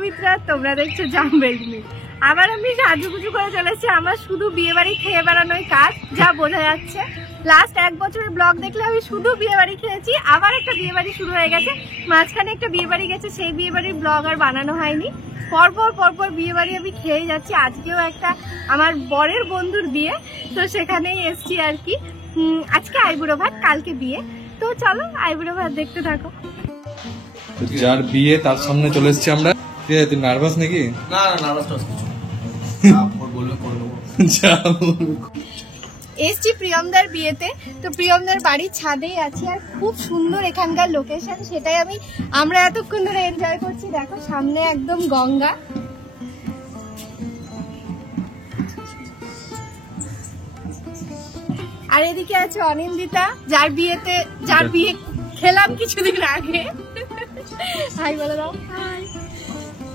সৌমিত্রা, তোমরা দেখছো জামবেলমি। আবার আমি সাজুগুজু করে চলেছি। আমার শুধু বিয়ে বাড়ি খেয়ে বেড়ানোই কাজ, যা বোঝা যাচ্ছে। লাস্ট 1 বছরের ব্লগ দেখলে আমি শুধু বিয়ে বাড়ি খেয়েছি। আবার একটা বিয়ে বাড়ি শুরু হয়ে গেছে, মাঝখানে একটা বিয়ে বাড়ি গেছে, সেই বিয়ে বাড়ির ব্লগ আর বানানো হয়নি। পরপর বিয়ে বাড়ি আমি খেয়ে যাচ্ছি। আজকেও একটা আমার বরের বন্ধুর বিয়ে, তো সেখানেই এসছি আর কি। আজকে আইবুড়ো ভাত, কালকে বিয়ে। তো চলো আইবুড়ো ভাত দেখতে থাকো। যার বিয়ে তার সামনে চলে এসেছি আমরা। তুই নার্ভাস নাকি? না নার্ভাস কিছু বলবে করবো। এসছি প্রিয়মদার বিয়েতে। তো প্রিয়মদার বাড়ির ছাদেই আছি, আর খুব সুন্দর এখানকার লোকেশন, সেটাই আমরা এতক্ষণ ধরে এনজয় করছি। দেখো সামনে একদম গঙ্গা, আর এদিকে আছে অনিন্দিতা, যার বিয়ে খেলাম কিছুদিন আগে। হাই বলে দাও।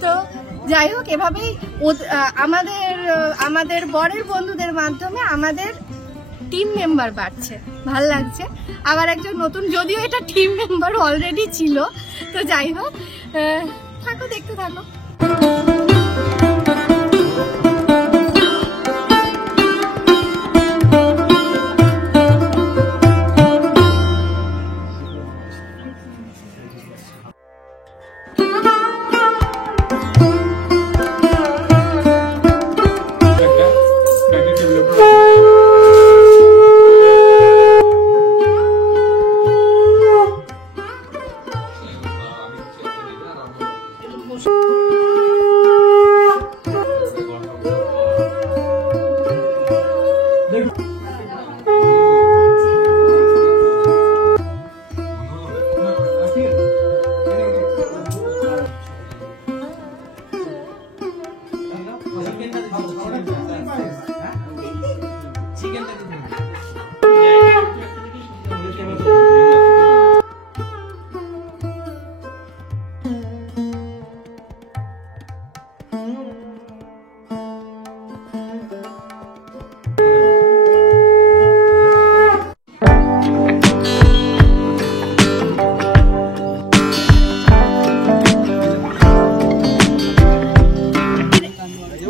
তো যাই হোক, এভাবেই আমাদের বরের বন্ধুদের মাধ্যমে আমাদের টিম মেম্বার বাড়ছে, ভাল লাগছে। আবার একজন নতুন, যদিও এটা টিম মেম্বার অলরেডি ছিল। তো যাই হোক, থাকো দেখতে থাকো।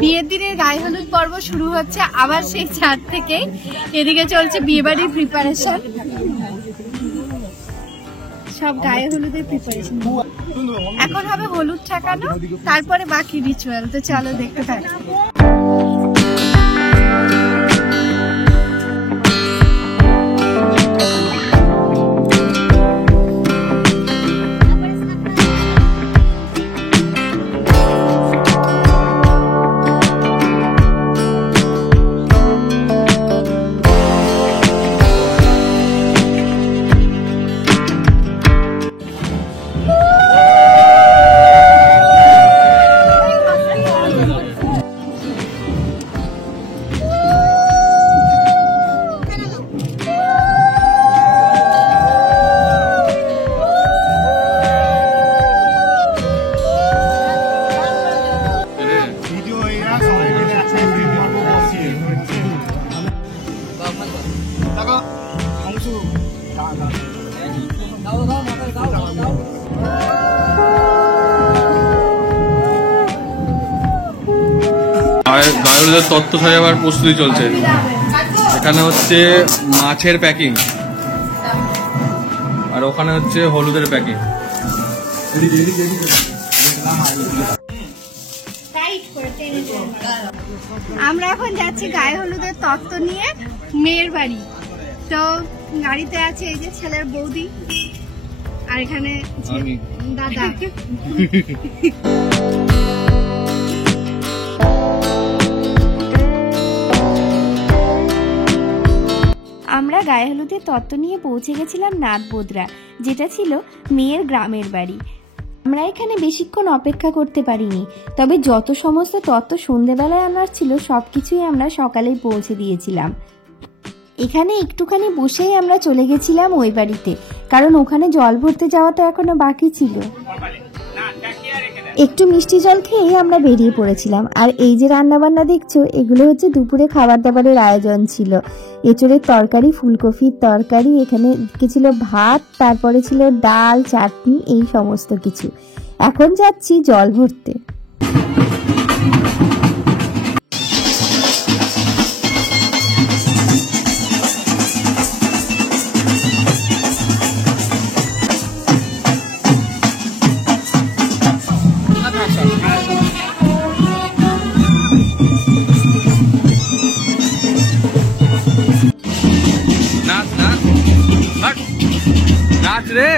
বিয়ের দিনের গায়ে হলুদ পর্ব শুরু হচ্ছে আবার সেই ছাদ থেকে। এদিকে চলছে বিয়েবাড়ির প্রিপারেশন, সব গায়ে হলুদের প্রিপারেশন। এখন হবে হলুদ ঠাকানো, তারপরে বাকি রিচুয়াল। তো চলো দেখতে থাকি। গায়ের তত্ত্ব সাজাবার প্রস্তুতি চলছে। এখানে হচ্ছে মাছের প্যাকিং, আর ওখানে হচ্ছে হলুদের প্যাকিং। আমরা এখন যাচ্ছি গায়ে হলুদের তত্ত্ব নিয়ে মেয়ের বাড়ি। তো গাড়িতে আছে এই যে ছেলের বৌদি, আর এখানে দাদা। আমরা গায়ে হলুদের তত্ত্ব নিয়ে পৌঁছে গেছিলাম নাথবোদরা, যেটা ছিল মেয়ের গ্রামের বাড়ি। আমরা এখানে বেশিক্ষণ অপেক্ষা করতে পারিনি, তবে যত সমস্ত তত্ত্ব সন্ধেবেলায় আনার ছিল সবকিছুই আমরা সকালেই পৌঁছে দিয়েছিলাম। এখানে একটুখানি বসেই আমরা চলে গেছিলাম ওই বাড়িতে, কারণ ওখানে জল ভরতে যাওয়া তো এখনো বাকি ছিল। একটু মিষ্টি জল খেয়েই আমরা বেরিয়ে পড়েছিলাম। আর এই যে রান্নাবান্না দেখছো, এগুলো হচ্ছে দুপুরে খাবার দাবারের আয়োজন ছিল। এঁচড়ের তরকারি, ফুলকপির তরকারি, এখানে ছিল ভাত, তারপরে ছিল ডাল, চাটনি, এই সমস্ত কিছু। এখন যাচ্ছি জল ভরতে। মাছ রে।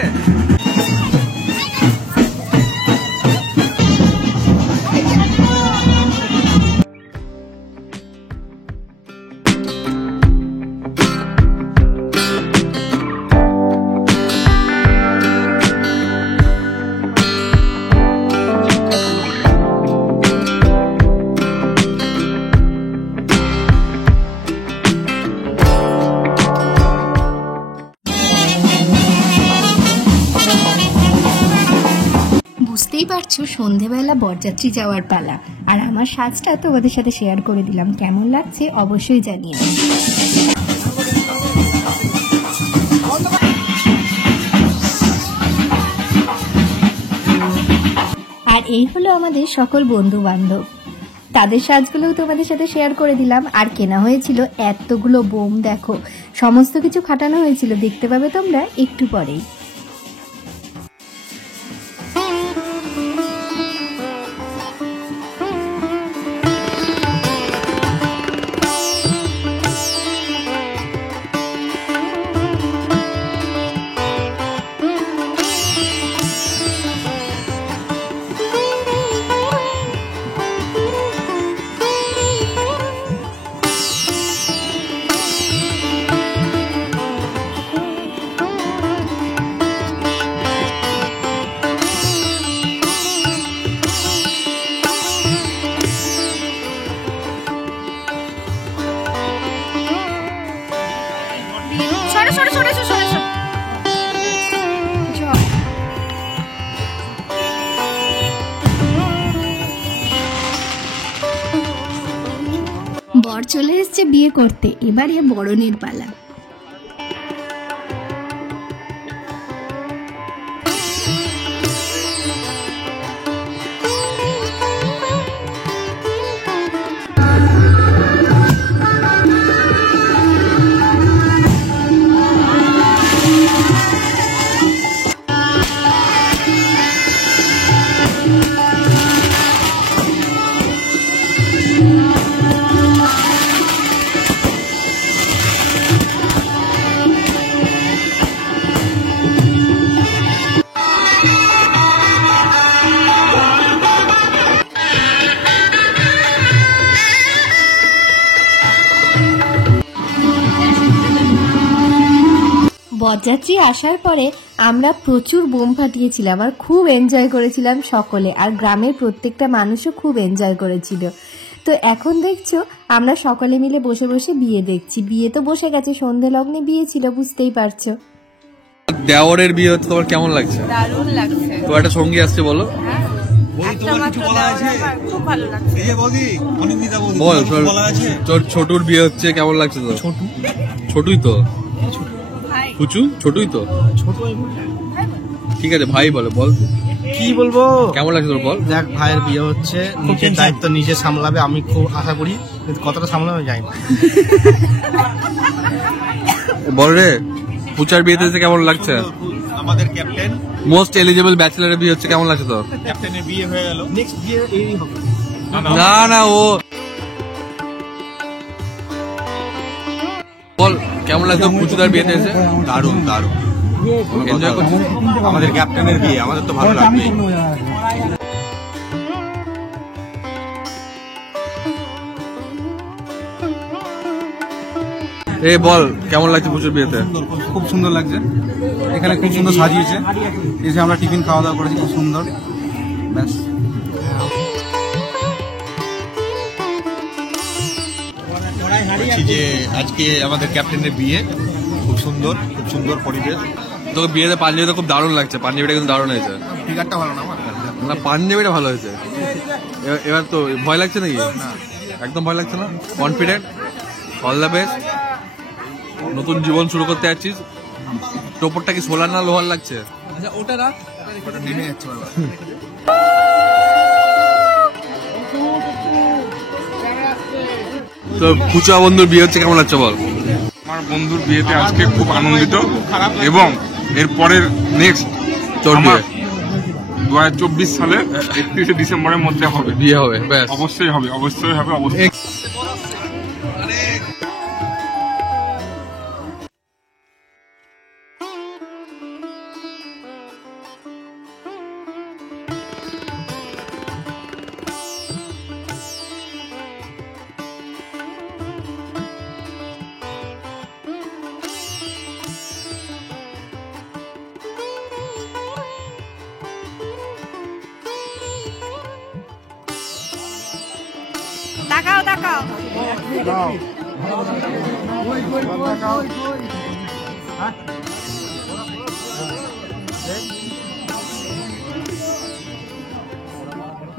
বুঝতেই পারছো সন্ধেবেলা বরযাত্রী যাওয়ার পালা, আর আমার সাজটা তোমাদের সাথে শেয়ার করে দিলাম। কেমন লাগছে অবশ্যই জানিও। আর এই হলো আমাদের সকল বন্ধু বান্ধব, তাদের সাজগুলোও তোমাদের সাথে শেয়ার করে দিলাম। আর কেনা হয়েছিল এতগুলো বোম, দেখো সমস্ত কিছু খাটানো হয়েছিল, দেখতে পাবে তোমরা একটু পরেই। বর চলে এসছে বিয়ে করতে, এবারে বরণের পালা। বরযাত্রী আসার পরে আমরা প্রচুর বোম ফাটিয়েছিলাম আর খুব এনজয় করেছিলাম সকলে, আর গ্রামের প্রত্যেকটা মানুষও খুব এনজয় করেছিল। তো এখন দেখছো আমরা সকলে মিলে বসে বসে বিয়ে দেখছি। বিয়ে তো বসে গেছে, সন্ধে লগ্নে বিয়ে ছিল, বুঝতেই পারছো। দেওরের বিয়ে হচ্ছে তোমার কেমন লাগছে? দারুণ লাগছে। তো একটা সঙ্গী আসছে, বলো। একটা মাত্র দেওয়ার খুব ভালো লাগছে। বল তোর ছোটুর বিয়ে হচ্ছে, কেমন লাগছে তোর? ছোটুই তো, পুচু ছোটুই তো, ঠিক আছে ভাই বলে, বল কি বলবো, কেমন লাগছে তোর, বল। দেখ ভাইয়ের বিয়ে হচ্ছে, নিজের দায়িত্ব নিজে সামলাবে, আমি খুব আশা করি, কিন্তু কতটা সামলাবে যাই না। বল রে, পুচার বিয়েতে হচ্ছে কেমন লাগছে? আমাদের ক্যাপ্টেন মোস্ট এলিজিবল ব্যাচেলারের বিয়ে হচ্ছে, কেমন লাগছে তোর? ক্যাপ্টেনের বিয়ে হয়ে গেল, নেক্সট বিয়ে এই হবে। না না, ও বল কেমন লাগছে পুচুদার বিয়েতে এসে? দারুণ দারুণ এনজয় করছিস? আমাদের ক্যাপ্টেনের বিয়ে, আমাদের তো ভালো লাগবে। এ বল কেমন লাগছে পুচুর বিয়েতে? খুব সুন্দর লাগছে, এখানে খুব সুন্দর সাজিয়েছে, এসে আমরা টিফিন খাওয়া দাওয়া করেছি, খুব সুন্দর। ব্যাস, বলছি যে আজকে আমাদের ক্যাপ্টেনের বিয়ে, খুব সুন্দর পরিবেশ। তোকে বিয়েতে পাঞ্জাবিটা খুব দারুণ লাগছে, পাঞ্জাবিটা কিন্তু দারুণ হয়েছে। ফিগারটা ভালো না আমার, না পাঞ্জাবিটা ভালো হয়েছে। এবার তো ভয় লাগছে নাকি? একদম ভয় লাগছে না, কনফিডেন্ট, অল দ্য বেস্ট। নতুন জীবন শুরু করতে যাচ্ছিস। টোপরটা কি সোলার না লোহার লাগছে? আচ্ছা ওটা রাখ, ওটা নেমে যাচ্ছে বাবা। তো পুচুয়া বন্ধুর বিয়ে হচ্ছে, কেমন লাগছে বল? আমার বন্ধুর বিয়েতে আজকে খুব আনন্দিত, এবং এর পরের নেক্সট তোর বিয়ে 2024 সালে 31শে ডিসেম্বরের মধ্যে হবে, বিয়ে হবে, ব্যাস। অবশ্যই হবে, অবশ্যই হবে, অবশ্যই।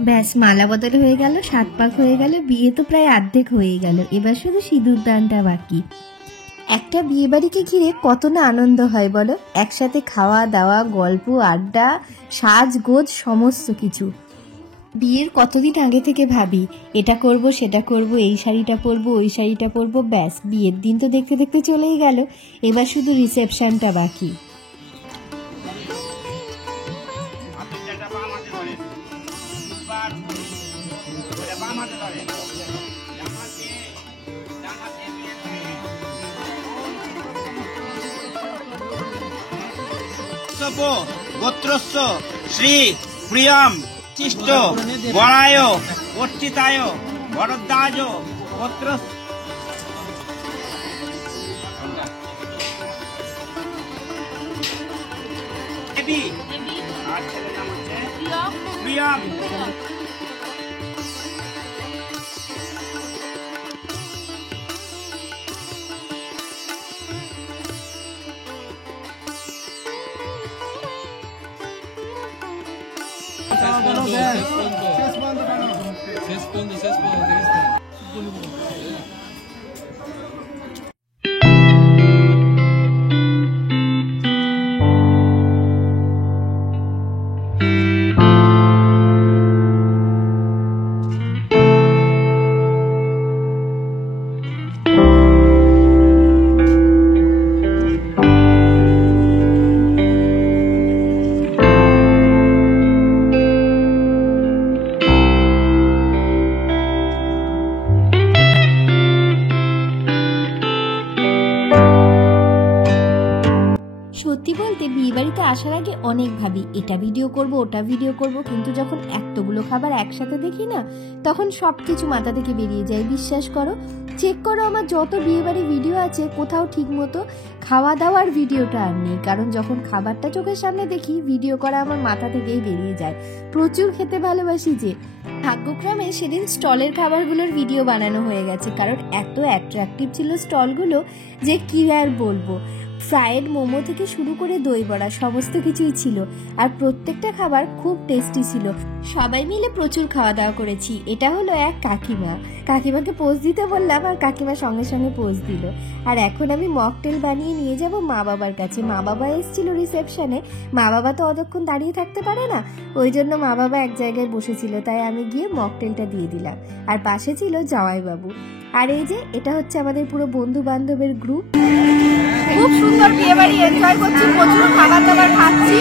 ব্যাস মালা বদল হয়ে গেল, 7 পাক হয়ে গেল, বিয়ে তো প্রায় অর্ধেক হয়ে গেল। এবার শুধু সিঁদুর দানটা বাকি। একটা বিয়ে বাড়িকে ঘিরে কত না আনন্দ হয় বলো, একসাথে খাওয়া দাওয়া, গল্প, আড্ডা, সাজগোজ, সমস্ত কিছু। বিয়ের কতদিন আগে থেকে ভাবি এটা করব সেটা করব, এই শাড়িটা পরবো ওই শাড়িটা পরবো, ব্যাস বিয়ের দিন তো দেখতে দেখতে চলেই গেল। এবার শুধু রিসেপশনটা বাকি। গোত্রস্য শ্রী প্রিয়ম চিষ্ট বরায় অর্চিতায় ভরদ্বাজ গোত্র দেবী আর ছেলের নাম হচ্ছে প্রিয়ম। সত্যি বলতে বিয়ে বাড়িতে আসার আগে অনেক ভাবি এটা ভিডিও করব ওটা ভিডিও করব, কিন্তু যখন এতগুলো খাবার একসাথে দেখি না তখন সবকিছু মাথা থেকে বেরিয়ে যায়। বিশ্বাস করো, চেক করো আমার যত বিয়ে বাড়ি ভিডিও আছে, কোথাও ঠিক মতো খাওয়া দাওয়ার ভিডিওটা আর নেই। কারণ যখন খাবারটা চোখের সামনে দেখি ভিডিও করা আমার মাথা থেকেই বেরিয়ে যায়। প্রচুর খেতে ভালোবাসি যে। ভাগ্যক্রমে সেদিন স্টলের খাবারগুলোর ভিডিও বানানো হয়ে গেছে, কারণ এত অ্যাট্রাকটিভ ছিল স্টলগুলো যে কি আর বলবো। ফ্রায়েড মোমো থেকে শুরু করে দই বড়া সমস্ত কিছুই ছিল, আর প্রত্যেকটা খাবার খুব টেস্টি ছিল। সবাই মিলে প্রচুর খাওয়া দাওয়া করেছি। এটা হলো এক কাকিমাকে পোজ দিতে বললাম আর কাকিমা সঙ্গে সঙ্গে পোজ দিল। আর এখন আমি মকটেল বানিয়ে নিয়ে যাব মা বাবার কাছে। মা বাবা এসেছিল রিসেপশনে, মা বাবা তো অতক্ষণ দাঁড়িয়ে থাকতে পারে না, ওই জন্য মা বাবা এক জায়গায় বসেছিল, তাই আমি গিয়ে মকটেলটা দিয়ে দিলাম। আর পাশে ছিল জামাইবাবু। আর এই যে এটা হচ্ছে আমাদের পুরো বন্ধু বান্ধবের গ্রুপ। খুব সুন্দর বিয়ে বাড়ি এনজয় করছি, প্রচুর খাবার দাবার খাচ্ছি,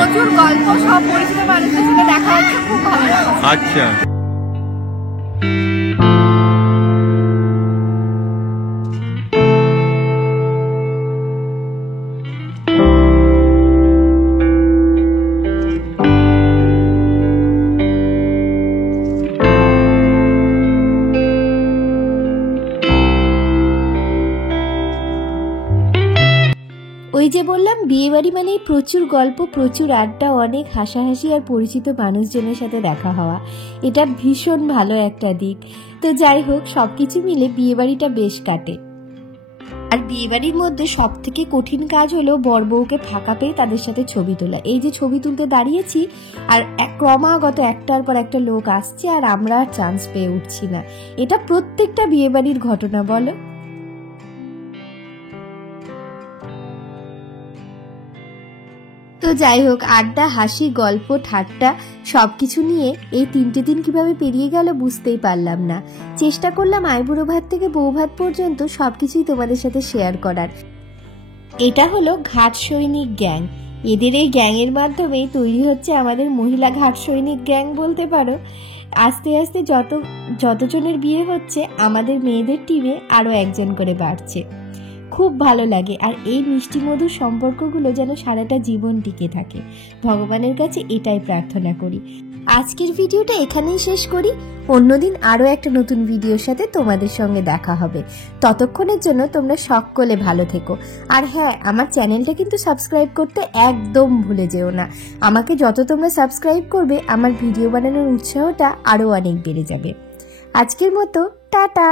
প্রচুর গল্প, সব পরিচিত মানুষদের সাথে দেখা হচ্ছে, খুব ভালো লাগছে। আচ্ছা, ওই যে বললাম বিয়ে বাড়ি মানেই প্রচুর গল্প, প্রচুর আড্ডা, অনেক হাসাহাসি আর পরিচিত মানুষজনের সাথে দেখা হওয়া। এটা ভীষণ ভালো একটা দিক। তো যাই হোক, সবকিছু মিলে বিয়ে বাড়িটা বেশ কাটে। আর বিয়ে বাড়ির মধ্যে সব থেকে কঠিন কাজ হলো বর বউকে ফাঁকা পেয়ে তাদের সাথে ছবি তোলা। এই যে ছবি তুলতে দাঁড়িয়েছি আর ক্রমাগত একটার পর একটা লোক আসছে আর আমরা আর চান্স পেয়ে উঠছি না। এটা প্রত্যেকটা বিয়ে বাড়ির ঘটনা বলো। তো যাই হোক, আড্ডা, হাসি, গল্প, ঠাট্টা সবকিছু নিয়ে এই 3টে দিন কিভাবে পেরিয়ে গেল বুঝতেই পারলাম না। চেষ্টা করলাম আইবুড়ো ভাত থেকে বউ ভাত পর্যন্ত সবকিছুই তোমাদের সাথে শেয়ার করার। এটা হলো ঘাট সৈনিক গ্যাং। এদের এই গ্যাংয়ের মাধ্যমেই তৈরি হচ্ছে আমাদের মহিলা ঘাট সৈনিক গ্যাং বলতে পারো। আস্তে আস্তে যতজনের বিয়ে হচ্ছে আমাদের মেয়েদের টিমে আরও একজন করে বাড়ছে। খুব ভালো লাগে। আর এই মিষ্টি মধুর সম্পর্কগুলো যেন সারাটা জীবন টিকে থাকে, ভগবানের কাছে এটাই প্রার্থনা করি। আজকের ভিডিওটা এখানেই শেষ করি। অন্যদিন আরও একটা নতুন ভিডিওর সাথে তোমাদের সঙ্গে দেখা হবে। ততক্ষণের জন্য তোমরা সকলে ভালো থেকো। আর হ্যাঁ, আমার চ্যানেলটা কিন্তু সাবস্ক্রাইব করতে একদম ভুলে যেও না। আমাকে যত তোমরা সাবস্ক্রাইব করবে আমার ভিডিও বানানোর উৎসাহটা আরও অনেক বেড়ে যাবে। আজকের মতো টাটা।